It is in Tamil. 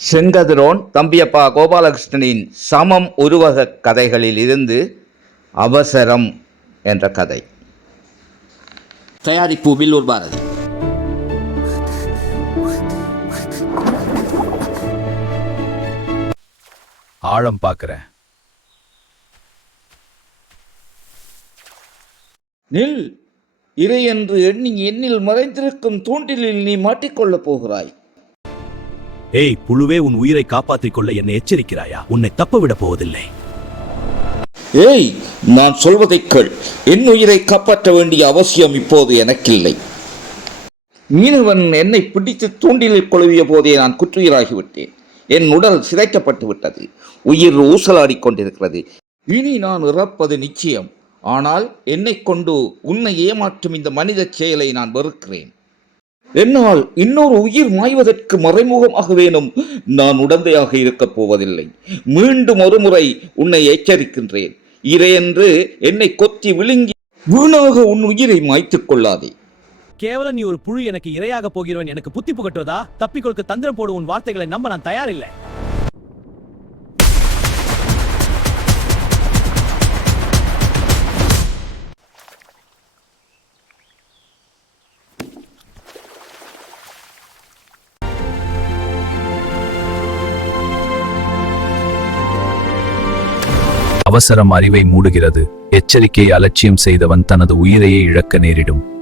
செங்கதிரோன் தம்பியப்பா கோபாலகிருஷ்ணனின் சமம் உருவக கதைகளில் இருந்து அவசரம் என்ற கதை. தயாரிப்பு வில்லூர் பாரதி. ஆழம் பார்க்கிறேன். நில், இறை என்று எண்ணி எண்ணில் மறைந்திருக்கும் தூண்டிலில் நீ மாட்டிக்கொள்ளப் போகிறாய். ஏய் புழுவே, உன் உயிரை காப்பாற்றிக் கொள்ள என்னை எச்சரிக்கிறாயா? உன்னை தப்ப விட போவதில்லை. ஏய், நான் சொல்வதைக் கேள். என் உயிரை காப்பாற்ற வேண்டிய அவசியம் இப்போது எனக்கில்லை. மீனவன் என்னை பிடித்து தூண்டிலில் கொழுவிய போதே நான் குற்றுயிராகிவிட்டேன். என் உடல் சிதைக்கப்பட்டு விட்டது. உயிர் ஊசலாடிக் கொண்டிருக்கிறது. இனி நான் இறப்பது நிச்சயம். ஆனால் என்னை கொண்டு உன்னை ஏமாற்றும் இந்த மனித செயலை நான் வெறுக்கிறேன். என்னால் இன்னொரு உயிர் மாய்வதற்கு மறைமுகமாக வேணும் நான் உடந்தையாக இருக்கப் போவதில்லை. மீண்டும் ஒரு முறை உன்னை எச்சரிக்கின்றேன். இறையென்று என்னை கொத்தி விழுங்கி வீணாக உன் உயிரை மாய்த்துக் கொள்ளாதே. கேவலம் நீ ஒரு புழு எனக்கு இரையாக போகிறவன் எனக்கு புத்தி புகட்டுவதா? தப்பிக்கொள்க தந்திரம் போடும் உன் வார்த்தைகளை நம்ப நான் தயாரில்லை. அவசரம் அறிவை மூடுகிறது. எச்சரிக்கை அலட்சியம் செய்தவன் தனது உயிரையே இழக்க நேரிடும்.